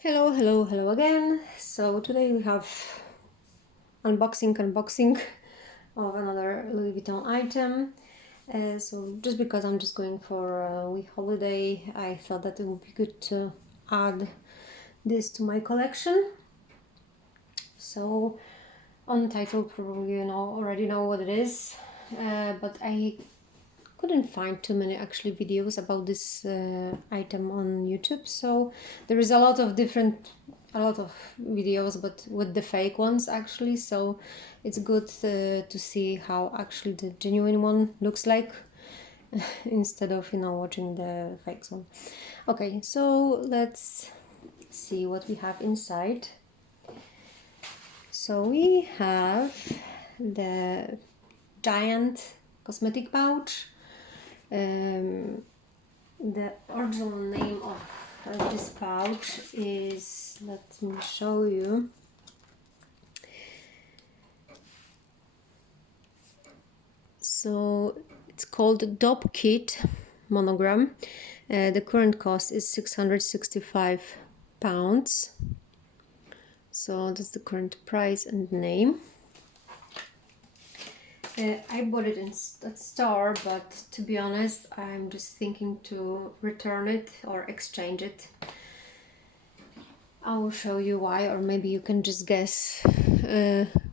Hello again. So today we have unboxing of another Louis Vuitton item. So just because I'm just going for a week holiday, I thought that it would be good to add this to my collection. So on the title, probably already know what it is, but I couldn't find too many actually videos about this item on YouTube. So there is a lot of videos, but with the fake ones actually. So it's good to see how actually the genuine one looks like instead of watching the fake one. Okay, so let's see what we have inside. So we have the giant cosmetic pouch. The original name of this pouch is, let me show you. So it's called DOPP kit monogram. The current cost is £665. So that's the current price and name. I bought it at store, but to be honest, I'm just thinking to return it or exchange it. I will show you why, or maybe you can just guess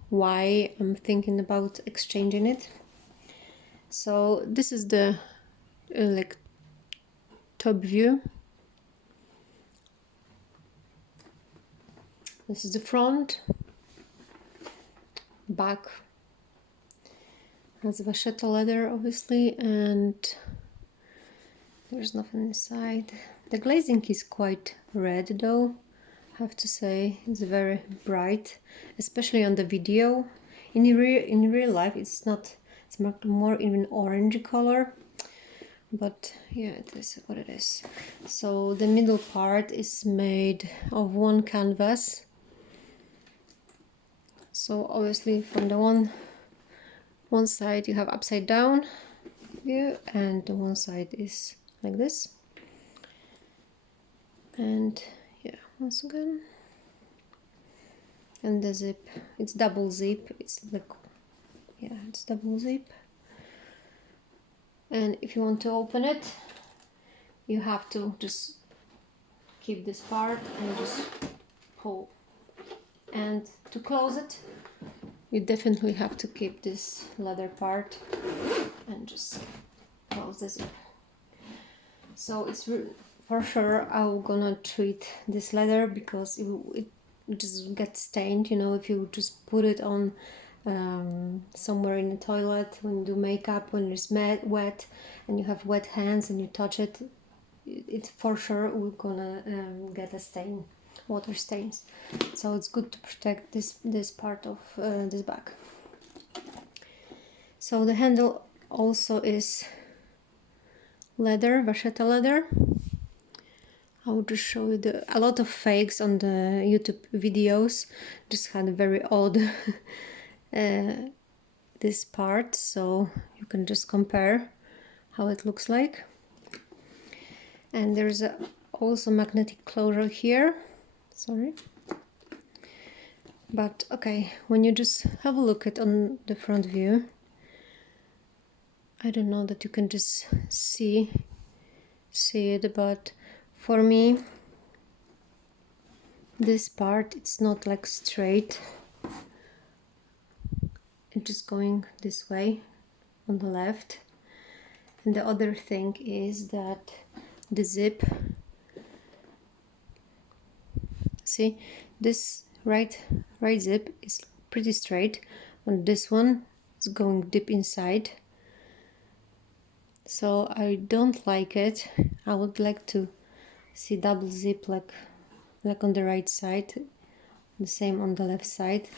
why I'm thinking about exchanging it. So this is the like top view. This is the front, back. Has vachetta leather, obviously, and there's nothing inside. The glazing is quite red, though. I have to say, it's very bright, especially on the video. In real life, it's not. It's more in an orangey color. But yeah, it is what it is. So the middle part is made of one canvas. So obviously from the one side you have upside down view, and the one side is like this. And yeah, once again. And the zip, it's double zip. It's like, yeah, it's double zip. And if you want to open it, you have to just keep this part and just pull. And to close it, you definitely have to keep this leather part and just close this up. So it's for sure I'm gonna treat this leather, because it just gets stained, if you just put it on somewhere in the toilet when you do makeup, when it's wet and you have wet hands and you touch it, it for sure will gonna get a stain, water stains. So it's good to protect this part of this bag. So the handle also is leather, vachetta leather. I will just show you a lot of fakes on the YouTube videos just had a very odd this part, so you can just compare how it looks like. And there's also magnetic closure here, sorry. But okay, when you just have a look at on the front view, I don't know that you can just see it, but for me this part, it's not like straight, it's just going this way on the left. And the other thing is that the zip, see, this right zip is pretty straight, and this one is going deep inside. So I don't like it. I would like to see double zip like on the right side, the same on the left side.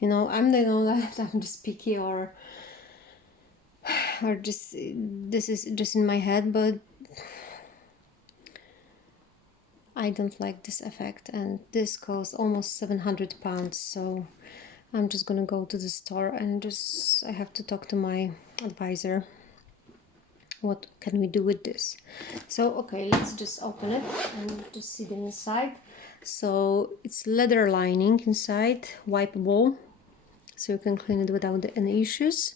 I don't know that I'm just picky or just this is just in my head, but I don't like this effect, and this costs almost £700. So I'm just gonna go to the store and I have to talk to my advisor what can we do with this. So okay, let's just open it and just see the inside. So it's leather lining inside, wipeable, so you can clean it without any issues.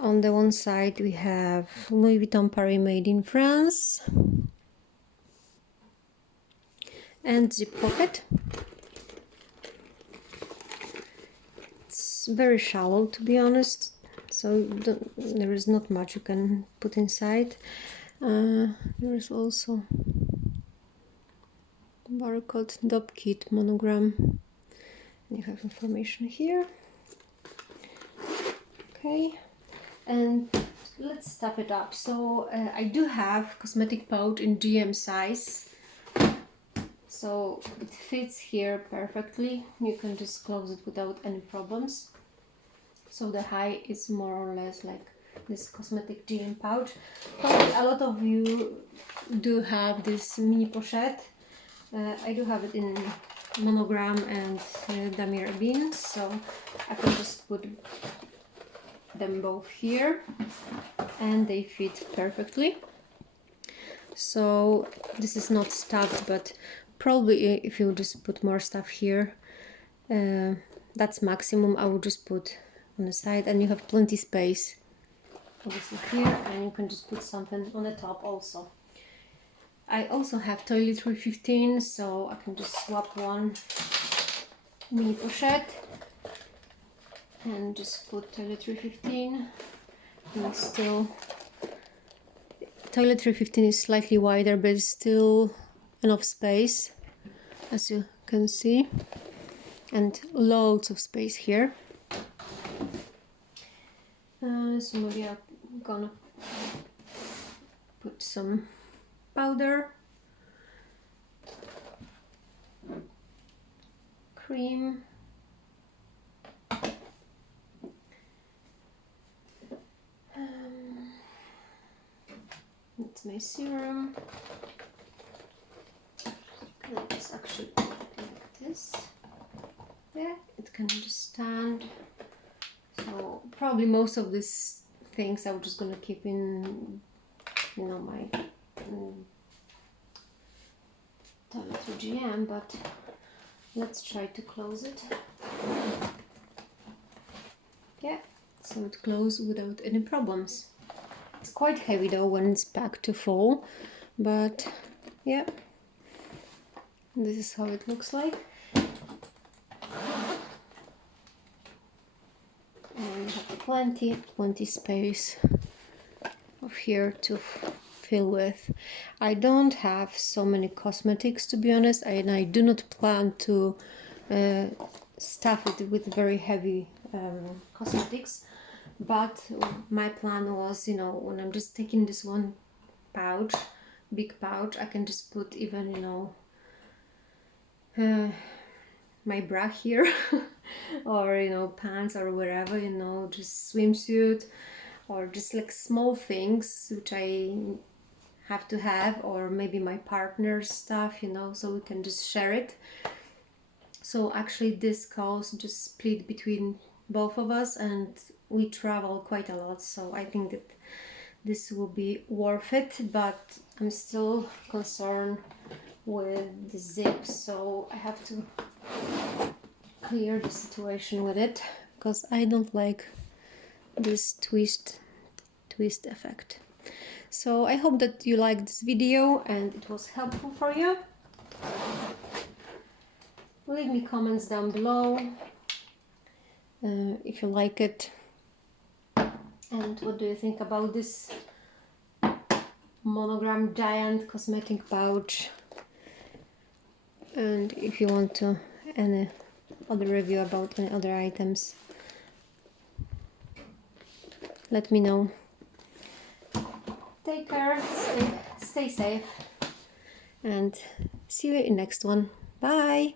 On the one side we have Louis Vuitton Paris made in France, and zip pocket. It's very shallow, to be honest, so there is not much you can put inside. There is also barcode, DOPP kit, monogram. You have information here. Okay, and let's stuff it up. So I do have cosmetic pouch in GM size, so it fits here perfectly. You can just close it without any problems. So the height is more or less like this cosmetic GM pouch. Probably a lot of you do have this mini pochette. I do have it in monogram and damier bean, so I can just put them both here and they fit perfectly. So this is not stuffed, but probably if you just put more stuff here, that's maximum. I would just put on the side, and you have plenty space obviously here, and you can just put something on the top also. I also have Toiletry 15, so I can just swap one mini pochette and just put Toiletry 15. And still, Toiletry 15 is slightly wider, but it's still enough space, as you can see, and loads of space here. So maybe I'm gonna put some powder, cream, that's my serum. It's actually like this. Yeah, it can just stand. So probably most of these things I'm just gonna keep in, you know, my Toiletry GM, but let's try to close it. Yeah, so it closes without any problems. It's quite heavy though when it's packed to full, but yeah, this is how it looks like. And you have plenty space of here to fill with. I don't have so many cosmetics, to be honest, and I do not plan to stuff it with very heavy cosmetics, but my plan was, you know, when I'm just taking this one pouch, big pouch, I can just put even, you know, my bra here or, you know, pants or wherever, you know, just swimsuit, or just like small things which I have to have, or maybe my partner's stuff, you know, so we can just share it. So actually this cost just split between both of us, and we travel quite a lot, so I think that this will be worth it, but I'm still concerned with the zip, so I have to clear the situation with it, because I don't like this twist effect. So I hope that you liked this video and it was helpful for you. Leave me comments down below if you like it, and what do you think about this monogram giant cosmetic pouch, and if you want to any other review about any other items, let me know. Take care, stay safe, and see you in next one. Bye!